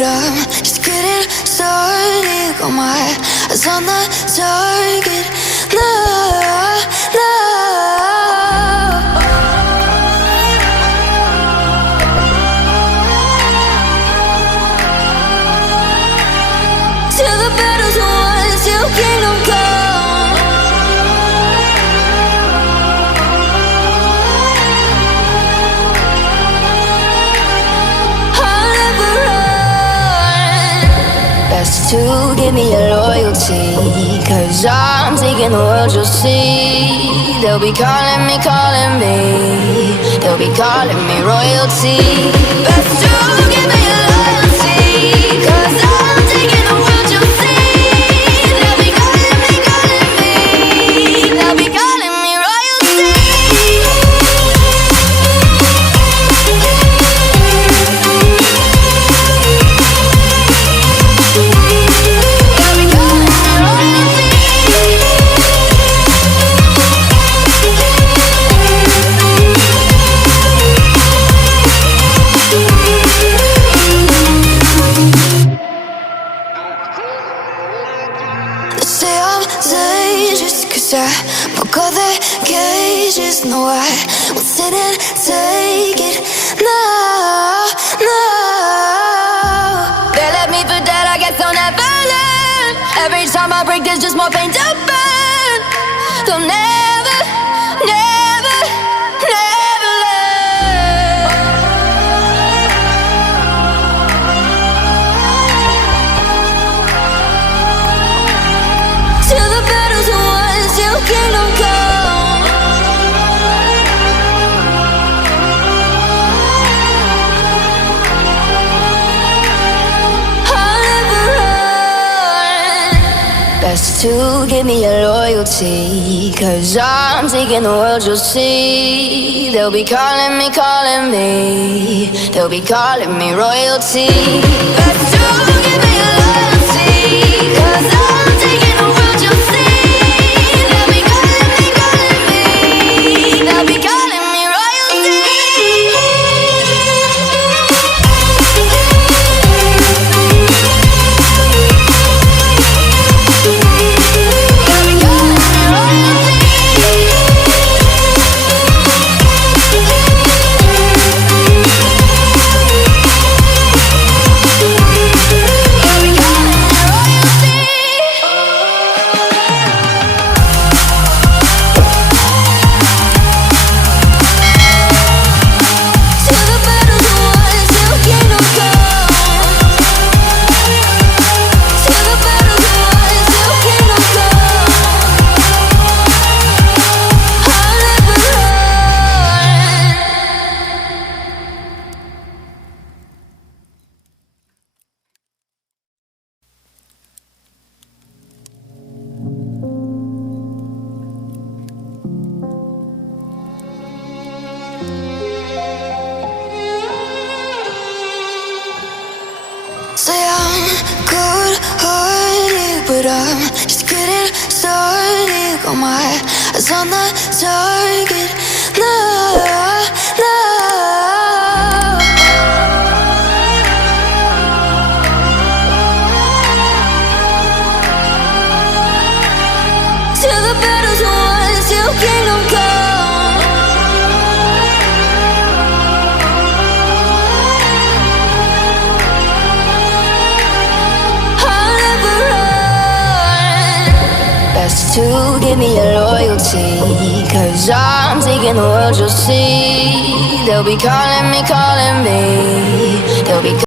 but I'm just getting started. Got my eyes on the target. No, no. Till the battle's won, till kingdom come. I'll never run. Best to give me your loyalty, 'cause I'm taking the world, you'll see. They'll be calling me, calling me. They'll be calling me royalty. Best to give me your loyalty, 'cause I'm taking the world, you'll see. I broke all the cages, no, I won't sit and take it. No, no. They left me for dead, I guess I'll never learn. Every time I break, there's just more pain to burn. They'll never, never, never learn. Till the battle's won, till kingdom come. I'll never run. Best to give me your loyalty, 'cause I'm taking the world, you'll see. They'll be calling me, calling me. They'll be calling me royalty. Best to give me your loyalty, 'cause I'm taking the world, you'll see. Say I'm good-hearted, but I'm just getting started. Got my eyes on the target. No, no. Till the battle's won, till kingdom come. To give me your loyalty, 'cause I'm taking the world, you'll see. They'll be calling me, calling me. They'll be